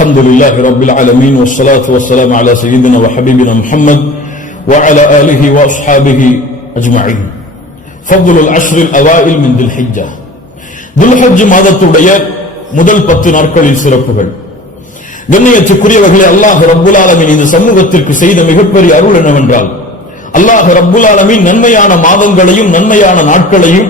الحمد لله رب العالمين والصلاة والسلام على سيدنا وحبيبنا محمد وعلى آله وأصحابه أجمعين فضل العشر الأوائل من ذي الحجة ذو الحج மாதத்துடைய முதல் பத்து நாட்களின் சிறப்புகள் கண்ணியத்துக்குரியவர்களே அல்லாஹ் ரப்புல் ஆலமீன் இந்த சமூகத்திற்கு செய்த மிகப்பெரிய அருள் என்னவென்றால் அல்லாஹ் ரப்புல் ஆலமீன் நன்மையான மாதங்களையும் நன்மையான நாட்களையும்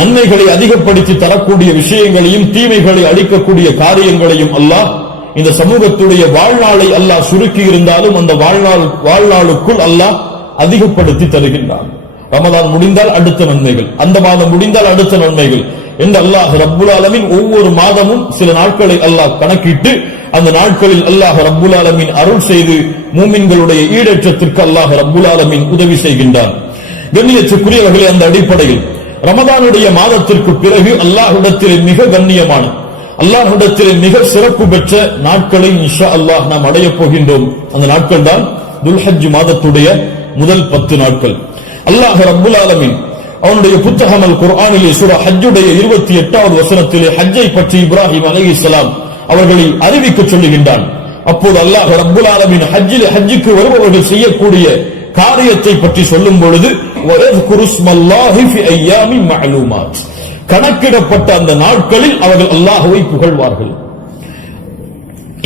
நன்மைகளை அதிகப்படுத்தி தரக்கூடிய விஷயங்களையும் தீமைகளை அளிக்கக்கூடிய காரியங்களையும் அல்லாஹ் இந்த சமூகத்துடைய வாழ்நாளை அல்லாஹ் சுருக்கி இருந்தாலும் அந்த வாழ்நாள் வாழ்நாளுக்குள் அல்லாஹ் அதிகப்படுத்தி தருகின்றான். ரமதான் முடிந்தால் அடுத்த நன்மைகள். அந்த மாதம் முடிந்தால் அடுத்த நன்மைகள். என்று அல்லாஹ் ரப்புல் ஆலமின் ஒவ்வொரு மாதமும் சில நாட்களை அல்லாஹ் கணக்கிட்டு அந்த நாட்களில் அல்லாஹ் ரப்புல் ஆலமின் அருள் செய்து மூமின்களுடைய ஈடேற்றத்திற்கு அல்லாஹ் ரப்புல் ஆலமின் உதவி செய்கின்றான். கண்ணியத்துக்குரியவர்களே அந்த அடிப்படையில் ரமதானுடைய மாதத்திற்கு பிறகு அல்லாஹ்விடத்திலே மிக கண்ணியமான அல்லாஹிடத்தில் மிக சிறப்பு பெற்ற நாட்களை இன்ஷா அல்லாஹ் நாம் அடைய போகின்றோம். அந்த நாட்கள் தான் துல்ஹஜ் மாதத்துடைய முதல் பத்து நாட்கள். அல்லாஹ் ரப்புல் ஆலமின் அவனுடைய புத்தகம் அல் குர்ஆனிலே சூரா ஹஜ்ஜுடைய இருபத்தி எட்டாவது வசனத்திலே ஹஜ்ஜை பற்றி இப்ராஹிம் அலி இஸ்லாம் அவர்களை அறிவிக்க சொல்லுகின்றான். அப்போது அல்லாஹ் ரப்புல் ஆலமின் ஹஜ்ஜிலே ஹஜ்ஜுக்கு வருபவர்கள் செய்யக்கூடிய காரியத்தை பற்றி சொல்லும் பொழுது கணக்கிடப்பட்ட அந்த நாட்களில் அவர்கள் அல்லாஹுவை புகழ்வார்கள்.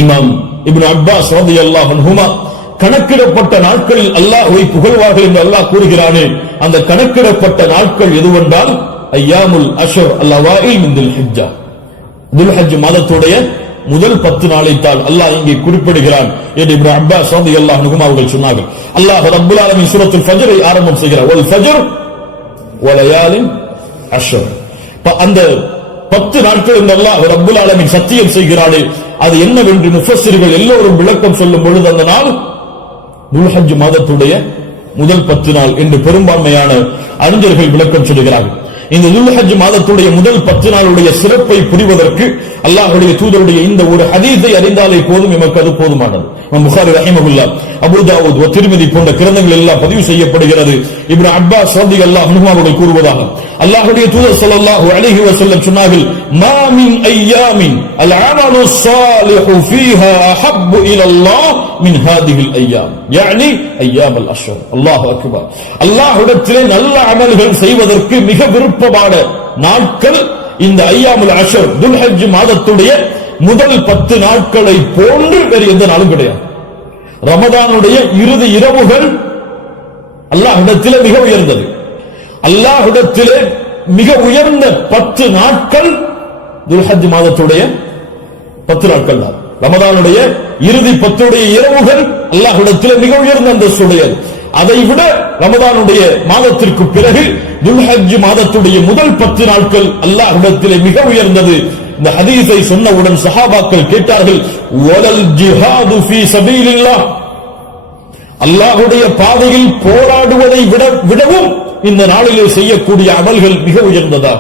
இமாம் இப்னு அப்பாஸ் ரதி அல்லாஹ் கணக்கிடப்பட்ட நாட்களில் அல்லாஹுவை புகழ்வார்கள் என்று அல்லாஹ் கூறுகிறானே அந்த கணக்கிடப்பட்ட நாட்கள் எதுவென்றால் ஐயாமுல் அஷர் அல்லவாஹிஜா துல் ஹஜ் மாதத்துடைய முதல் பத்து நாளை தான் அல்லாஹ் இங்கே குறிப்பிடுகிறான் என்று இப்னு அப்பாஸ் ரதி அல்லாஹ் அவர்கள் சொன்னார்கள். அல்லாஹ் ரப்புல் ஆலமின் சுரத்தில் ஃபஜரை ஆரம்பம் செய்கிறார். ஒல் ஃபஜர் ஒலயாலின் அஷர். அந்த பத்து நாட்கள் என்று அல்லாஹ் ரப்புல் ஆலமீன் சத்தியம் செய்கிறானே. அது என்னவென்று முஃபஸ்ஸிர்கள் எல்லோரும் விளக்கம் சொல்லும் பொழுது அந்த நாள் துல்ஹஜ் மாதத்துடைய முதல் பத்து நாள் என்று பெரும்பான்மையான அறிஞர்கள் விளக்கம் சொல்கிறார்கள். இந்த துல்ஹஜ் மாதத்துடைய முதல் பத்து நாளுடைய சிறப்பை புரிவதற்கு அல்லாஹுடைய தூதருடைய இந்த ஒரு ஹதீஸை அறிந்தாலே போதும் எமக்கு அது போதுமானது. புகாரி ரஹிமகுல்லா அபுதாவுத் திருமதி போன்ற கிரந்தங்கள் எல்லாம் பதிவு செய்யப்படுகிறது. இப்ரா அப்பா சோதி அல்லா அனுமா அவர்கள் கூறுவதாக அல்லாஹுடைய தூதர் சொல்லல்லாஹு அழகி வசல்லம் சொன்னார்கள் மாமின் ஐயாமின் அல் அமலு சாலிஹு ஃபீஹா அஹப்பு இலல்லாஹ் மின் ஹாதிஹில் ஐயாம் யானி ஐயாம் அல் அஷ்ர் அல்லாஹ் அக்பர் அல்லாஹ்விடத்திலே நல்ல அமல்கள் செய்வதற்கு மிக விருப்பமான நாட்கள் இந்த ஐயாமுல் அஷர் துல்ஹஜ் மாதத்துடைய முதல் பத்து நாட்களை போன்று வேறு எந்த நாளும் கிடையாது. ரமதானுடைய இறுதி இரவுகள் அல்லாஹிடத்திலே மிக உயர்ந்தது. அல்லாஹிடத்திலே மிக உயர்ந்த பத்து நாட்கள் துல்ஹஜ் மாதத்துடைய பத்து நாட்கள் தான். ரமதானுடைய இறுதி பத்துடைய இரவுகள் அல்லாஹிடத்திலே மிக உயர்ந்த அந்தஸ்துடையது அதை விட ரமதானுடைய மாதத்திற்கு பிறகு துல்ஹஜ் மாதத்துடைய முதல் பத்து நாட்கள் அல்லாஹ்விடத்திலே மிக உயர்ந்தது. இந்த ஹதீஸை சொன்னவுடன் சஹாபாக்கள் கேட்டார்கள் வலல் ஜிஹாது ஃபீ சபீலில்லாஹ். பாதையில் போராடுவதை விட விடவும் இந்த நாளிலே செய்யக்கூடிய அமல்கள் மிக உயர்ந்ததா?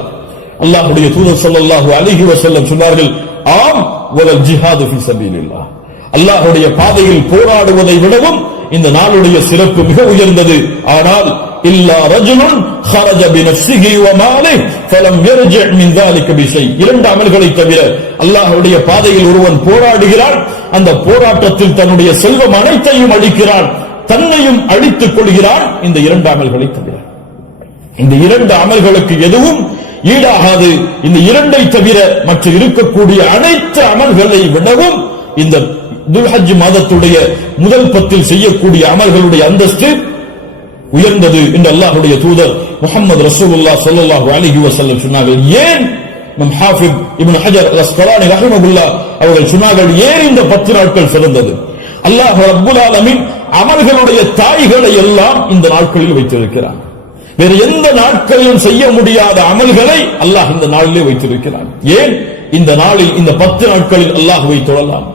அல்லாஹுடைய தூதர் சொல்லல்லாஹு அலைஹி வசல்லம் சொன்னார்கள் ஆம் வலல் ஜிஹாது ஃபீ சபீலில்லாஹ். அல்லாஹ்வுடைய பாதையில் போராடுவதை விடவும் இந்த நாளுடைய சிறப்பு மிக உயர்ந்தது ஆனால் இல்லா ரஜுலுன் خرج بنفسه وماله فلم يرجع من ذلك بشيء இரண்டு அமல்களை தவிர அல்லாஹ்வுடைய பாதையில் ஒருவன் போராடுகிறான் அந்த போராட்டத்தில் தன்னுடைய செல்வம் அனைத்தையும் அளிக்கிறான் தன்னையும் அழித்துக் கொள்கிறான் இந்த இரண்டு அமல்களை தவிர இந்த இரண்டு அமல்களுக்கு எதுவும் ஈடாகாது இந்த இரண்டை தவிர மற்ற இருக்கக்கூடிய அனைத்து அமல்களை விடவும் இந்த துல்ஹஜ் மாதத்துடைய முதல் பத்தில் செய்யக்கூடிய அமல்களுடைய அந்தஸ்து உயர்ந்தது என்று அல்லாஹுடைய தூதர் முகமது ரசூலுல்லாஹ் ஸல்லல்லாஹு அலிஹி வசல்லம் சொன்னார்கள். ஏன்? நம் ஹாஃபிப் இப்னு ஹஜர் அஸ்கலானி ரஹமகுல்லா அவர்கள் சொன்னார்கள் ஏன் இந்த பத்து நாட்கள் சிறந்தது? அல்லாஹ் ரப்புல் ஆலமின் அமல்களுடைய தாய்களை எல்லாம் இந்த நாட்களில் வைத்திருக்கிறான். வேறு எந்த நாட்களிலும் செய்ய முடியாத அமல்களை அல்லாஹ் இந்த நாளிலே வைத்திருக்கிறான். ஏன்? இந்த நாளில் இந்த பத்து நாட்களில் அல்லாஹுவை தொழலாம்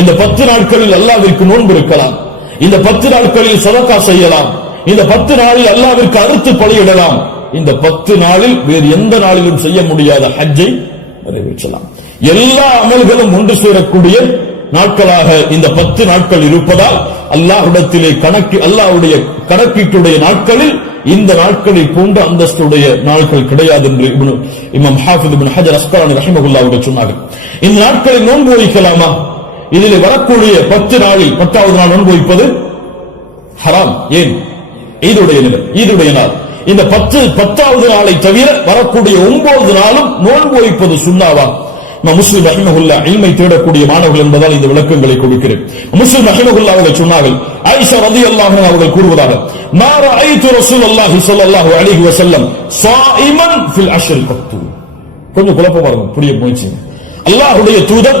இந்த பத்து நாட்களில் அல்லாவிற்கு நோன்பு இருக்கலாம். இந்த பத்து நாட்களில் சதக்கா செய்யலாம். இந்த பத்து நாளில் அல்லாவிற்கு அறுத்து பலியிடலாம். இந்த பத்து நாளில் வேறு எந்த நாளிலும் செய்ய முடியாத ஹஜ்ஜை நிறைவேற்றலாம். எல்லா அமல்களும் ஒன்று சேரக்கூடிய நாட்களாக இந்த பத்து நாட்கள் இருப்பதால் அல்லாஹிடத்திலே கணக்கு அல்லாவுடைய கணக்கீட்டுடைய நாட்களில் இந்த நாட்களை போன்ற அந்தஸ்துடைய நாட்கள் கிடையாது என்று இமாம் ஹாஃபித் ஹஜர் அஸ்கலானி ரஹிமஹுல்லாஹ் அவர்கள் சொன்னார்கள். இந்த நாட்களை நோன்பு வைக்கலாமா? இதில் வரக்கூடிய பத்து நாளில் பத்தாவது நாள் அனுபவிப்பது ஹராம். ஏன்? ஈதுடைய நிலை ஈதுடைய நாள். இந்த பத்து பத்தாவது நாளை தவிர வரக்கூடிய ஒன்பது நாளும் நோன்பு வைப்பது சுண்ணாவா முஸ்லிம் ரஹிமகுல்லா இல்மை தேடக்கூடிய மாணவர்கள் என்பதால் இந்த விளக்கங்களை கொடுக்கிறேன். முஸ்லிம் ரஹிமகுல்லா அவர்கள் சொன்னார்கள் ஐஷா ரதி அல்லாஹ் அவர்கள் கூறுவதாக நார ஐத்து ரசூல் அல்லாஹி சொல்லல்லாஹு அலிஹி வசல்லம் சாயிமன் ஃபில் அஷர். கத்து கொஞ்சம் குழப்பமா இருக்கும் புரிய போயிடுச்சு அல்லாஹுடைய தூதர்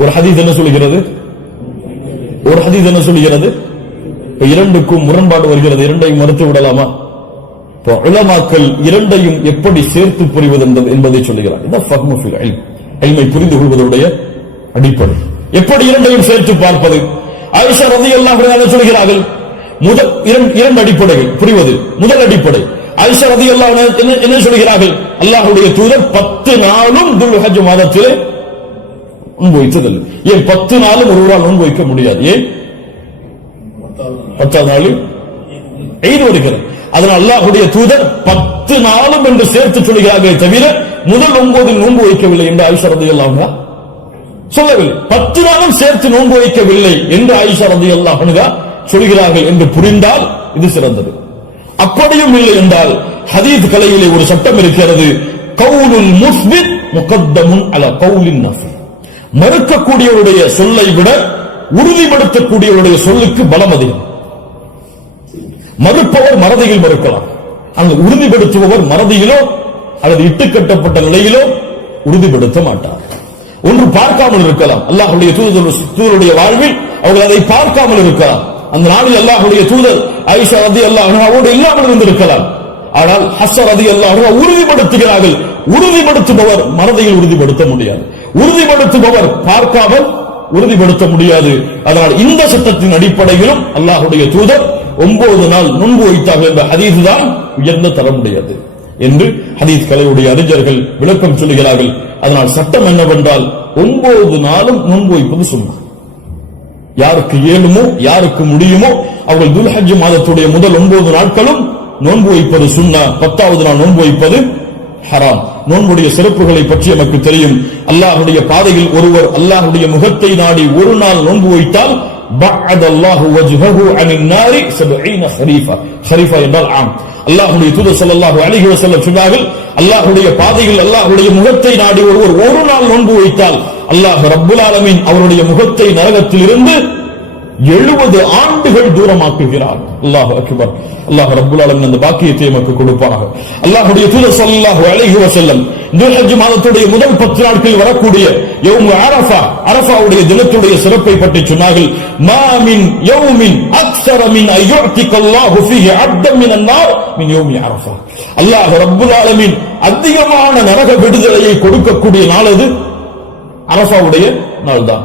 ஒரு ஹதீஸ் என்ன சொல்லுகிறது? ஒரு ஹதீஸ் என்ன சொல்லுகிறது? இரண்டுக்கும் முரண்பாடு வருகிறது இரண்டையும் மறுத்து விடலாமா? இப்போ உலமாக்கள் இரண்டையும் எப்படி சேர்த்து புரிவது என்பதை சொல்லுகிறார். இதான் புரிந்து கொள்வதனுடைய அடிப்படை. எப்படி இரண்டையும் சேர்த்து பார்ப்பது? ஆயிஷா ரதி எல்லாம் சொல்கிறார்கள் முதல் இரண்டு அடிப்படைகள் புரிவது முதல் அடிப்படை. ஆயிஷா ரதி எல்லாம் என்ன சொல்கிறார்கள் அல்லாஹுடைய தூதர் பத்து நாளும் துல்ஹஜ் மாதத்திலே நோன்பு வைத்ததில்லை. ஏன் பத்து நாளும் ஒருவரால் நோன்பு வைக்க முடியாது? ஏன்? பத்தாவது நாளில் எய்து வருகிறது. அதனால் அல்லாஹுடைய தூதர் பத்து நாளும் என்று சேர்த்து சொல்கிறார்களே தவிர முதல் ஒன்பது நோன்பு வைக்கவில்லை என்று ஆயிஷா ரதியல்லாஹு சொல்லவில்லை. பத்து நாளும் சேர்த்து நோன்பு வைக்கவில்லை என்று ஆயுஷா ரதி அல்லாஹனுகா சொல்கிறார்கள் என்று புரிந்தால் இது சிறந்தது. அப்படியும் இல்லை என்றால் ஹதீத் கலையிலே ஒரு சட்டம் இருக்கிறது. கவுலுல் முஸ்பித் முகத்தமுன் அல கவுலின் நஃபி. மறுக்கக்கூடியவருடைய சொல்லை விட உறுதிப்படுத்தக்கூடியவருடைய சொல்லுக்கு பலம் அதிகம். மறுப்பவர் மறதியில் மறுக்கலாம். அங்கு உறுதிப்படுத்துபவர் மறதியிலோ அல்லது இட்டுக்கட்டப்பட்ட நிலையிலோ உறுதிப்படுத்த மாட்டார். ஒன்று பார்க்காமல் இருக்கலாம். அல்லாஹுடைய தூதர் தூதருடைய வாழ்வில் அவர்கள் அதை பார்க்காமல் இருக்கலாம். அந்த நாளில் அல்லாஹுடைய தூதர் ஆயிஷா ரதி அல்லாஹோடு இல்லாமல் இருந்திருக்கலாம். ஆனால் ஹசர் ரதி அல்லாஹ் உறுதிப்படுத்துகிறார்கள். உறுதிப்படுத்துபவர் மனதையில் உறுதிப்படுத்த முடியாது. உறுதிப்படுத்துபவர் பார்க்காமல் உறுதிப்படுத்த முடியாது. அதனால் இந்த சட்டத்தின் அடிப்படையிலும் அல்லாஹுடைய தூதர் ஒன்பது நாள் நோன்பு வைத்தார்கள் என்ற ஹதீஸ் தான் உயர்ந்த தரமுடையது என்று ஹதீஸ் கலையுடைய அறிஞர்கள் விளக்கம் சொல்லுகிறார்கள். அதனால் சட்டம் என்னவென்றால் ஒன்பது நாளும் நோன்பு வைப்பது சும்மா யாருக்கு இயலுமோ யாருக்கு முடியுமோ அவர்கள் துல்ஹஜ் மாதத்துடைய முதல் ஒன்பது நாட்களும் நோன்பு வைப்பது சுண்ணா. பத்தாவது நாள் நோன்பு வைப்பது ஹராம். நோன்புடைய சிறப்புகளை பற்றி நமக்கு தெரியும். அல்லாஹுடைய பாதையில் ஒருவர் அல்லாஹுடைய முகத்தை நாடி ஒரு நாள் நோன்பு வைத்தால் என்றால் தூதர் ஸல்லல்லாஹு சொன்னார்கள் பாதையில் அல்லாஹுடைய முகத்தை நாடி ஒருவர் ஒரு நாள் நோன்பு வைத்தால் அல்லாஹ் ரப்புல் ஆலமீன் அவருடைய முகத்தை நரகத்தில் இருந்து எழுபது ஆண்டுகள் தூரமாக்குகிறார். அல்லாஹ் அக்பர். அல்லாஹ் ரபுல் ஆலமீன் அந்த பாக்கியத்தை நமக்கு கொடுப்பானாக. அல்லாஹுடைய தூதர் சொல்லாஹு அழகி வசல்லம் துல்ஹஜ் மாதத்துடைய முதல் பத்து நாட்கள் வரக்கூடிய யௌமு அரஃபா அரஃபாவுடைய தினத்துடைய சிறப்பை பற்றி சொன்னார்கள். மாமின் யௌமின் அக்ஸர மின் அய்யுத்திக ஃபீஹி அப்தம் மின் அன்னார் மின் யௌமி அரஃபா. அல்லாஹ் ரப்புல் ஆலமீன் அதிகமான நரக விடுதலையை கொடுக்கக்கூடிய நாள் அது. அரஃபாவுடைய நாள் தான்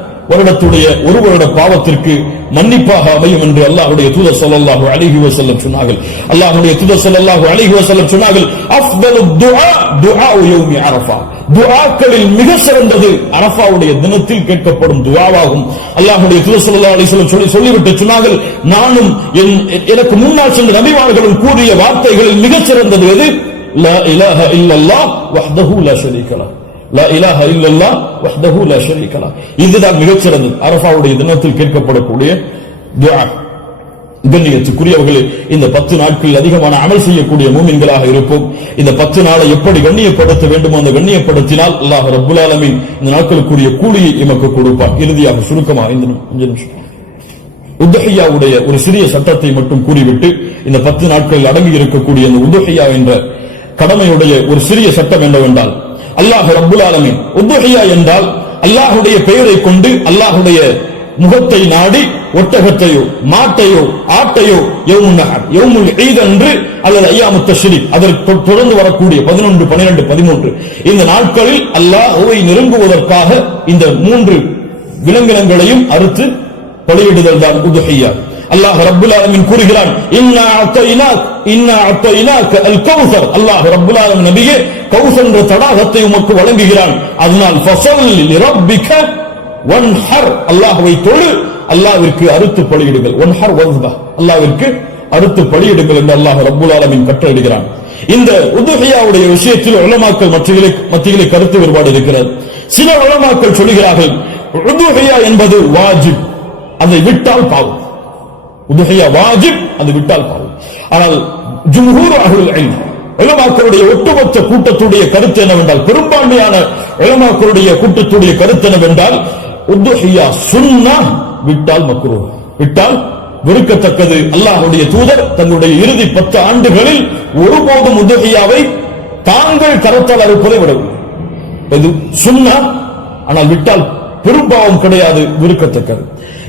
வருடத்துடைய ஒரு வருட பாவத்திற்கு மன்னிப்பாக அமையும் என்று அல்லாஹுடைய தூதர் ஸல்லல்லாஹு அழகி வசல்லம் சொன்னார்கள். அல்லாஹுடைய தூதர் ஸல்லல்லாஹு அழகி வசல்லம் சொன்னார்கள் அஃதலு துஆ துஆ யௌமி அரஃபா. துஆக்களில் மிக சிறந்தது அரஃபாவுடைய தினத்தில் கேட்கப்படும் துஆவாகும். அல்லாஹுடைய தூதர் ஸல்லல்லாஹு அலைஹி வஸல்லம் சொல்லி சொல்லிவிட்டு சொன்னார்கள் நானும் என்- எனக்கு முன்னால் சென்ற நபிமார்களும் கூறிய வார்த்தைகளில் மிக சிறந்தது எது? லா இலாஹ இல்லல்லாஹ் வஹ்தஹு லா ஷரீக லஹ். இதுதான் மிகச்சிறந்தது. தினத்தில் கேட்கப்படக்கூடிய துஆ. கண்ணியத்துக்குரியவர்களே இந்த பத்து நாட்களில் அதிகமான அமல் செய்யக்கூடிய மூமின்களாக இருப்போம். இந்த பத்து நாளை எப்படி கண்ணியப்படுத்த வேண்டுமோ அந்த கண்ணியப்படுத்தினால் அல்லாஹ் ரபுல் இந்த நாட்களுக்குரிய கூலியை எமக்கு கொடுப்பான் இறுதியாக சுருக்கமாக இந்த நிமிஷம் ஒரு சிறிய சட்டத்தை மட்டும் கூறிவிட்டு இந்த பத்து நாட்களில் அடங்கி இருக்கக்கூடிய இந்த உதுஹியா என்ற கடமையுடைய ஒரு சிறிய சட்டம் என்னவென்றால் அல்லாஹ் ரப்புல் ஆலமின். உதுஹியா என்றால் அல்லாஹுடைய பெயரை கொண்டு அல்லாஹுடைய முகத்தை நாடி ஒட்டகத்தையோ மாட்டையோ ஆட்டையோ யௌமுன் நஹர் ஈத் அன்று அல்லது ஐயாமுத் தஷ்ரீக் அதற்கு தொடர்ந்து வரக்கூடிய பதினொன்று பனிரெண்டு பதிமூன்று. இந்த நாட்களில் அல்லாஹ்வை நெருங்குவதற்காக இந்த மூன்று விலங்கினங்களையும் அறுத்து பலியிடுதல் தான் உதுஹியா. அல்லாஹ் ரப்புல் ஆலமீன் கூறுகிறான் இன்னா அத்தைனாக் இன்னா அத்தைனாக் அல் கௌசர். அல்லாஹ் ரப்புல் ஆலமீன் நபியே கௌசர் என்ற தடாகத்தை உமக்கு வழங்குகிறான். அதனால் ஃபஸல் ஒன் வன்ஹர். அல்லாஹ்வை தொழு அல்லாஹ்விற்கு அறுத்து பலியிடுங்கள். வன்ஹர் வஸ்பா அல்லாஹ்விற்கு அறுத்து பலியிடுங்கள் என்று அல்லாஹ் ரப்புல் ஆலமீன் கட்டளையிடுகிறான். இந்த உதுஹியாவுடைய விஷயத்தில் உலமாக்கள் மத்தியிலே மத்தியிலே கருத்து வேறுபாடு இருக்கிறது. சில உலமாக்கள் சொல்லுகிறார்கள் உதுஹியா என்பது வாஜிப் அதை விட்டால் பாவம். உதுஹியா வாஜிப் அது விட்டால் பாவம் ஆனால் ஜும்ஹூர் அகுல் இல்ம் உலமாக்களுடைய ஒட்டுமொத்த கூட்டத்துடைய கருத்து என்னவென்றால் பெரும்பான்மையான உலமாக்களுடைய கூட்டத்துடைய கருத்து என்னவென்றால் உத்துஹியா சுன்னா விட்டால் மக்ரூஹ் விட்டால் வெறுக்கத்தக்கது. அல்லாஹுடைய தூதர் தன்னுடைய இறுதி பத்து ஆண்டுகளில் ஒருபோதும் உதுஹியாவை தாங்கள் கரத்தால் அறுப்பதை விடவில்லை இது சுன்னா. ஆனால் விட்டால் பெரும்பாவம் கிடையாது விருக்கத்தக்கது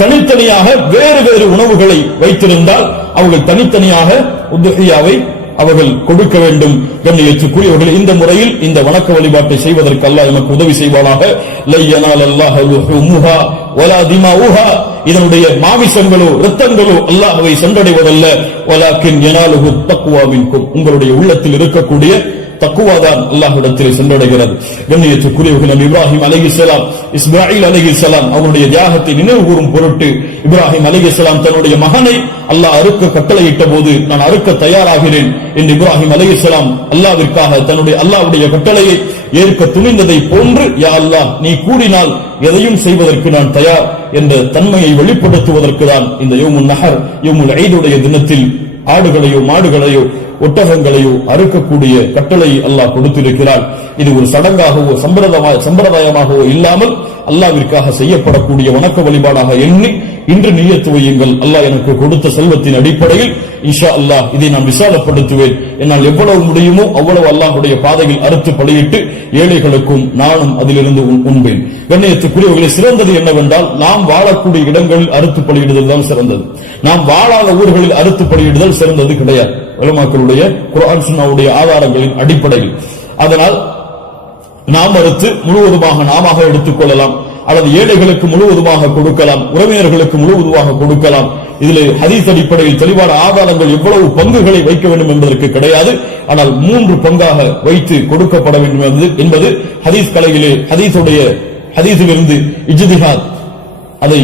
தனித்தனியாக வேறு வேறு உணவுகளை வைத்திருந்தால் அவர்கள் தனித்தனியாக உதுஹியாவை அவர்கள் கொடுக்க வேண்டும் கண்ணியத்துக்குரியவர்கள் இந்த முறையில் இந்த வணக்க வழிபாட்டை செய்வதற்கு அல்லாஹ் எமக்கு உதவி செய்வானாக. லையனால் அல்லாஹ் லுஹுமுஹா வலா திமாவுஹா இதனுடைய மாமிசங்களோ ரத்தங்களோ அல்லாஹவை சென்றடைவதல்ல. வலாக்கின் யனாலுஹு தக்வா உங்களுடைய உள்ளத்தில் இருக்கக்கூடிய தக்குவாதான் அல்லாஹ்விடத்தில் சென்றடைகிறது. கண்ணியத்துக்குரியவர்கள் நபி இப்ராஹிம் சலாம் இஸ்மாயில் அலைஹிஸ்ஸலாம் அவருடைய தியாகத்தை நினைவு கூறும் பொருட்டு இப்ராஹிம் அலைஹிஸ்ஸலாம் தன்னுடைய மகனை அல்லாஹ் அறுக்க கட்டளையிட்ட போது நான் அறுக்க தயாராகிறேன் என்று இப்ராஹிம் அலஹி சலாம் அல்லாவிற்காக தன்னுடைய அல்லாஹ்வுடைய கட்டளையை ஏற்க துணிந்ததை போன்று யா அல்லாஹ் நீ கூறினால் எதையும் செய்வதற்கு நான் தயார் என்ற தன்மையை வெளிப்படுத்துவதற்கு தான் இந்த யோமுன் நகர் யோமுல் ஐதுடைய தினத்தில் ஆடுகளையோ மாடுகளையோ ஒட்டகங்களையோ அறுக்கக்கூடிய கட்டளை அல்லாஹ் கொடுத்திருக்கிறான். இது ஒரு சடங்காகவோ சம்பிரதாய சம்பிரதாயமாகவோ இல்லாமல் அல்லாவிற்காக செய்யப்படக்கூடிய வணக்க வழிபாடாக எண்ணி இன்று நியத்து வையுங்கள். அல்லாஹ் எனக்கு கொடுத்த செல்வத்தின் அடிப்படையில் இஷா அல்லாஹ் இதை நான் விசாலப்படுத்துவேன். என்னால் எவ்வளவு முடியுமோ அவ்வளவு அல்லாஹுடைய பாதையில் அறுத்து பலியிட்டு ஏழைகளுக்கும் நானும் அதிலிருந்து உண்பேன். கண்ணியத்துக்குரியவர்களை சிறந்தது என்னவென்றால் நாம் வாழக்கூடிய இடங்களில் அறுத்து பலியிடுதல் தான் சிறந்தது. நாம் வாழாத ஊர்களில் அறுத்து பலியிடுதல் சிறந்தது கிடையாது. உலமாக்களுடைய குர்ஆன் சுன்னாவுடைய ஆதாரங்களின் அடிப்படையில். அதனால் நாம் அறுத்து முழுவதுமாக நாம எடுத்துக் கொள்ளலாம். அல்லது ஏழைகளுக்கு முழுவதுமாக கொடுக்கலாம். உறவினர்களுக்கு முழுவதுமாக கொடுக்கலாம். இதில் ஹதீஸ் அடிப்படையில் தெளிவான ஆதாரங்கள் எவ்வளவு பங்குகளை வைக்க வேண்டும் என்பதற்கு கிடையாது. ஆனால் மூன்று பங்காக வைத்து கொடுக்கப்பட வேண்டும் என்பது ஹதீஸ் கலையிலே ஹதீஸுடைய ஹதீஸிலிருந்து இஜ்திஹாத். அதை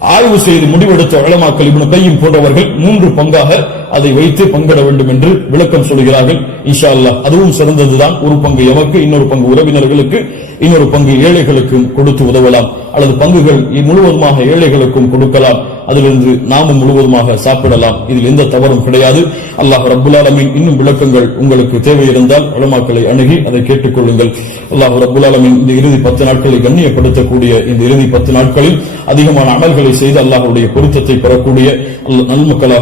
ஆய்வு செய்து முடிவெடுத்த வளமாக்கல் இப்னு கையும் போன்றவர்கள் மூன்று பங்காக அதை வைத்து பங்கிட வேண்டும் என்று விளக்கம் சொல்கிறார்கள். இன்ஷா அல்லாஹ் அதுவும் சிறந்ததுதான். ஒரு பங்கு எமக்கு இன்னொரு பங்கு உறவினர்களுக்கு இன்னொரு பங்கு ஏழைகளுக்கும் கொடுத்து உதவலாம். அல்லது பங்குகள் முழுவதுமாக ஏழைகளுக்கும் கொடுக்கலாம். அதிலிருந்து நாமும் முழுவதுமாக சாப்பிடலாம். இதில் எந்த தவறும் கிடையாது. அல்லாஹ் ரபுல்லாலமின் இன்னும் விளக்கங்கள் உங்களுக்கு தேவை இருந்தால் உலமாக்களை அணுகி அதை கேட்டுக்கொள்ளுங்கள். அல்லாஹ் ரப்புல் ஆலமீன் இந்த இறுதி பத்து நாட்களை கண்ணியப்படுத்தக்கூடிய இந்த இறுதி பத்து நாட்களில் அதிகமான அமல்களை செய்து அல்லாஹருடைய பொருத்தத்தை பெறக்கூடிய அல்ல-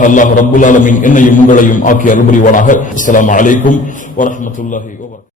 அல்லாஹ் ரப்புல் என்னையும் உங்களையும் ஆக்கி அருள்புரிவானாக. அஸ்லாம் அலைக்கும் வரமத்துல்லாஹி